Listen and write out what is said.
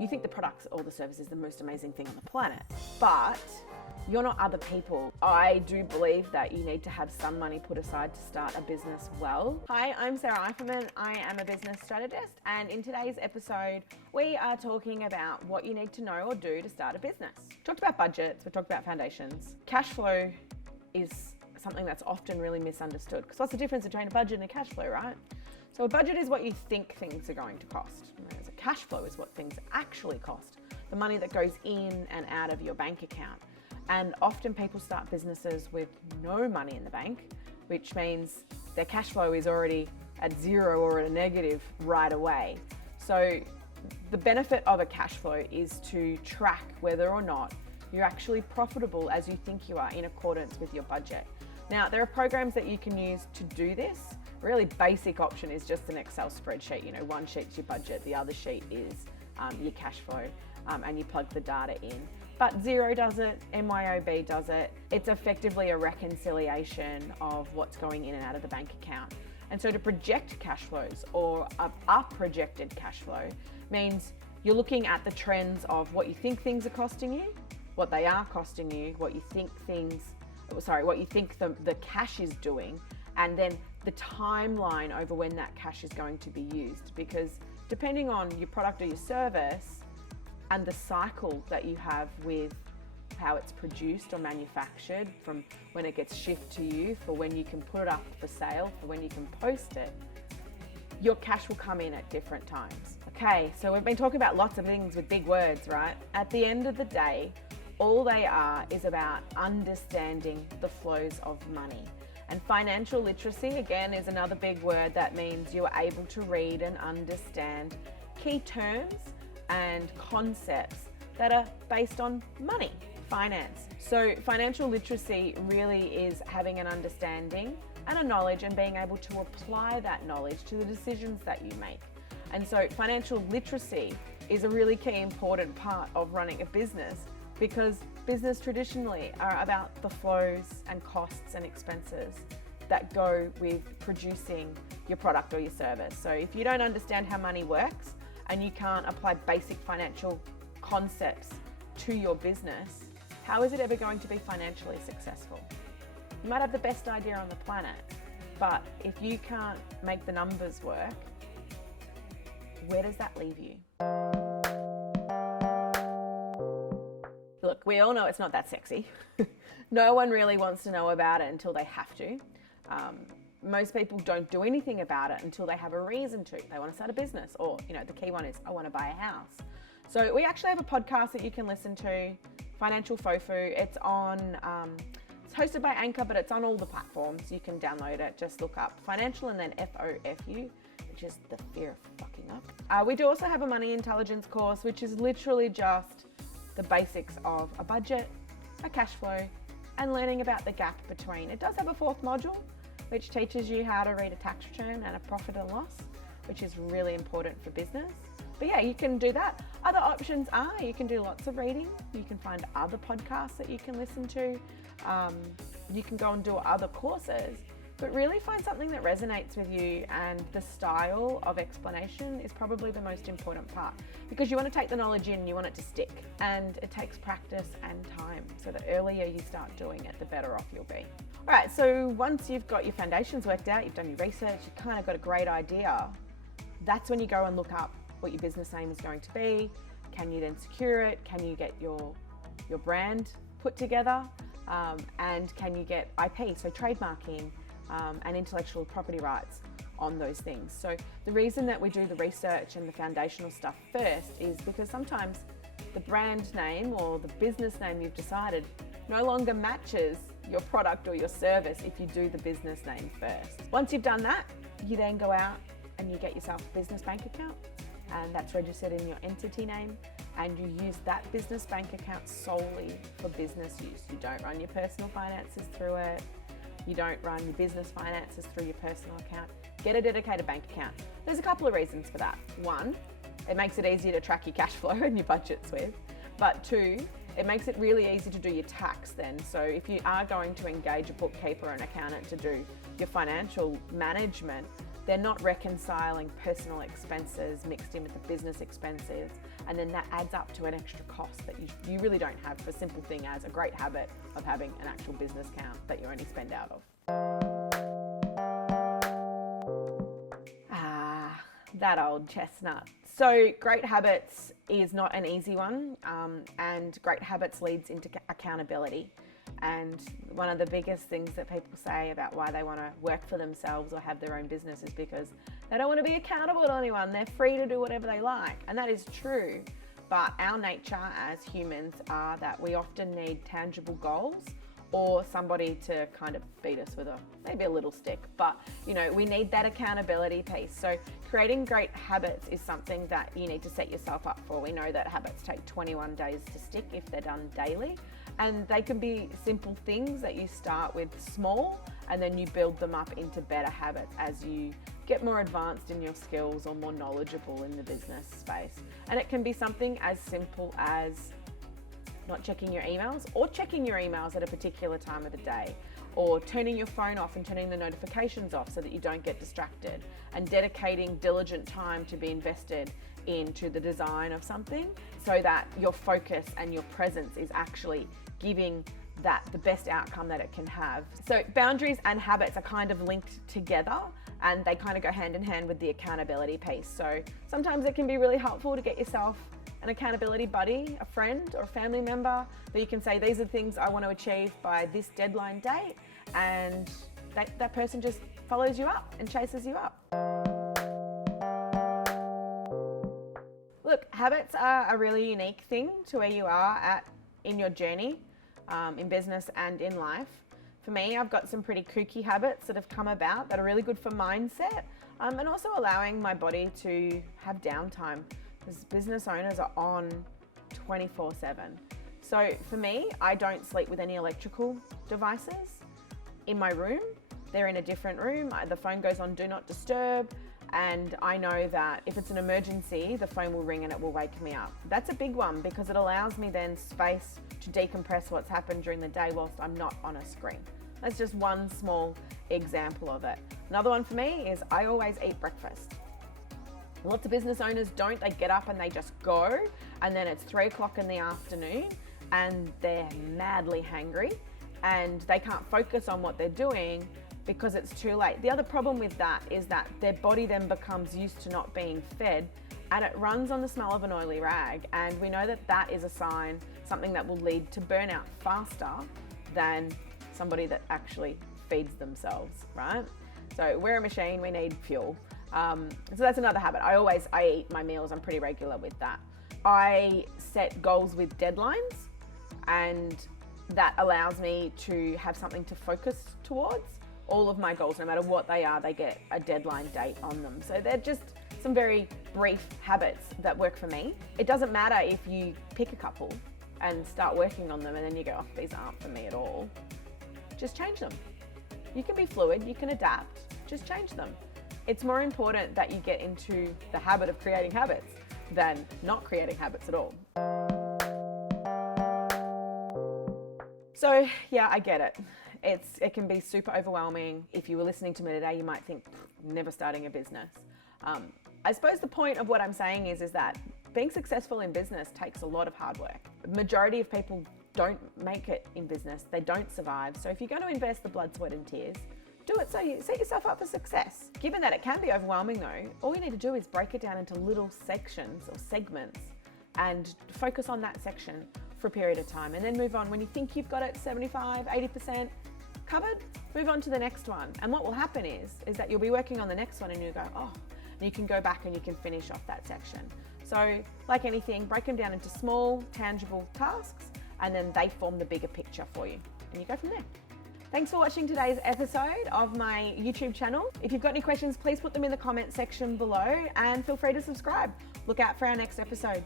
You think the products or the service is the most amazing thing on the planet, but you're not other people. I do believe that you need to have some money put aside to start a business well. Hi, I'm Sarah Eiferman. I am a business strategist, and in today's episode, we are talking about what you need to know or do to start a business. We talked about budgets, we talked about foundations. Cash flow is something that's often really misunderstood, because what's the difference between a budget and a cash flow, right? So a budget is what you think things are going to cost, whereas a cash flow is what things actually cost, the money that goes in and out of your bank account. And often people start businesses with no money in the bank, which means their cash flow is already at zero or at a negative right away. So the benefit of a cash flow is to track whether or not you're actually profitable as you think you are in accordance with your budget. Now, there are programs that you can use to do this. Really basic option is just an Excel spreadsheet. You know, one sheet's your budget, the other sheet is your cash flow, and you plug the data in. But Xero does it, MYOB does it. It's effectively a reconciliation of what's going in and out of the bank account. And so to project cash flows or a projected cash flow means you're looking at the trends of what you think things are costing you, what they are costing you, what you think the cash is doing, and then the timeline over when that cash is going to be used. Because depending on your product or your service, and the cycle that you have with how it's produced or manufactured, from when it gets shipped to you, for when you can put it up for sale, for when you can post it, your cash will come in at different times. Okay, so we've been talking about lots of things with big words, right? At the end of the day, all they are is about understanding the flows of money. And financial literacy, again, is another big word that means you're able to read and understand key terms and concepts that are based on money, finance. So financial literacy really is having an understanding and a knowledge and being able to apply that knowledge to the decisions that you make. And so financial literacy is a really key important part of running a business, because business traditionally are about the flows and costs and expenses that go with producing your product or your service. So if you don't understand how money works, and you can't apply basic financial concepts to your business, how is it ever going to be financially successful? You might have the best idea on the planet, but if you can't make the numbers work, where does that leave you? Look, we all know it's not that sexy. No one really wants to know about it until they have to. Most people don't do anything about it until they have a reason to. They want to start a business, or, you know, the key one is, I want to buy a house. So we actually have a podcast that you can listen to, Financial Fofu. It's it's hosted by Anchor, but it's on all the platforms. You can download it. Just look up Financial and then FOFU, which is the fear of fucking up. We do also have a money intelligence course, which is literally just the basics of a budget, a cash flow, and learning about the gap between. It does have a fourth module, which teaches you how to read a tax return and a profit and loss, which is really important for business. But yeah, you can do that. Other options are you can do lots of reading. You can find other podcasts that you can listen to. You can go and do other courses, but really find something that resonates with you, and the style of explanation is probably the most important part, because you want to take the knowledge in and you want it to stick, and it takes practice and time. So the earlier you start doing it, the better off you'll be. All right, so once you've got your foundations worked out, you've done your research, you've kind of got a great idea, that's when you go and look up what your business name is going to be. Can you then secure it? Can you get your brand put together? And can you get IP, so trademarking, and intellectual property rights on those things? So the reason that we do the research and the foundational stuff first is because sometimes the brand name or the business name you've decided no longer matches your product or your service if you do the business name first. Once you've done that, you then go out and you get yourself a business bank account, and that's registered in your entity name, and you use that business bank account solely for business use. You don't run your personal finances through it. You don't run your business finances through your personal account. Get a dedicated bank account. There's a couple of reasons for that. One, it makes it easier to track your cash flow and your budgets with. But two, it makes it really easy to do your tax then. So if you are going to engage a bookkeeper or an accountant to do your financial management, they're not reconciling personal expenses mixed in with the business expenses, and then that adds up to an extra cost that you really don't have for a simple thing as a great habit of having an actual business account that you only spend out of. That old chestnut. So great habits is not an easy one, and great habits leads into accountability. And one of the biggest things that people say about why they want to work for themselves or have their own business is because they don't want to be accountable to anyone. They're free to do whatever they like. And that is true. But our nature as humans are that we often need tangible goals or somebody to kind of beat us with maybe a little stick. But, we need that accountability piece. So creating great habits is something that you need to set yourself up for. We know that habits take 21 days to stick if they're done daily. And they can be simple things that you start with small and then you build them up into better habits as you get more advanced in your skills or more knowledgeable in the business space. And it can be something as simple as not checking your emails or checking your emails at a particular time of the day, or turning your phone off and turning the notifications off so that you don't get distracted, and dedicating diligent time to be invested into the design of something so that your focus and your presence is actually giving that the best outcome that it can have. So boundaries and habits are kind of linked together, and they kind of go hand in hand with the accountability piece. So sometimes it can be really helpful to get yourself an accountability buddy, a friend or a family member that you can say, these are the things I want to achieve by this deadline date, and that person just follows you up and chases you up. Look, habits are a really unique thing to where you are at in your journey, in business and in life. For me, I've got some pretty kooky habits that have come about that are really good for mindset, and also allowing my body to have downtime, because business owners are on 24/7. So for me, I don't sleep with any electrical devices in my room. They're in a different room. The phone goes on do not disturb, and I know that if it's an emergency, the phone will ring and it will wake me up. That's a big one because it allows me then space to decompress what's happened during the day whilst I'm not on a screen. That's just one small example of it. Another one for me is I always eat breakfast. Lots of business owners don't. They get up and they just go, and then it's 3 o'clock in the afternoon and they're madly hangry and they can't focus on what they're doing because it's too late. The other problem with that is that their body then becomes used to not being fed, and it runs on the smell of an oily rag, and we know that that is a sign, something that will lead to burnout faster than somebody that actually feeds themselves, right? So we're a machine, we need fuel. So that's another habit. I eat my meals. I'm pretty regular with that. I set goals with deadlines, and that allows me to have something to focus towards. All of my goals, no matter what they are, they get a deadline date on them. So they're just some very brief habits that work for me. It doesn't matter if you pick a couple and start working on them and then you go, oh, these aren't for me at all. Just change them. You can be fluid, you can adapt, just change them. It's more important that you get into the habit of creating habits than not creating habits at all. So yeah, I get it. It can be super overwhelming. If you were listening to me today, you might think, never starting a business. I suppose the point of what I'm saying is that being successful in business takes a lot of hard work. The majority of people don't make it in business. They don't survive. So if you're going to invest the blood, sweat and tears, do it so you set yourself up for success. Given that it can be overwhelming though, all you need to do is break it down into little sections or segments and focus on that section for a period of time, and then move on. When you think you've got it 75, 80% covered, move on to the next one. And what will happen is that you'll be working on the next one and you go, oh, and you can go back and you can finish off that section. So like anything, break them down into small, tangible tasks, and then they form the bigger picture for you. And you go from there. Thanks for watching today's episode of my YouTube channel. If you've got any questions, please put them in the comment section below and feel free to subscribe. Look out for our next episode.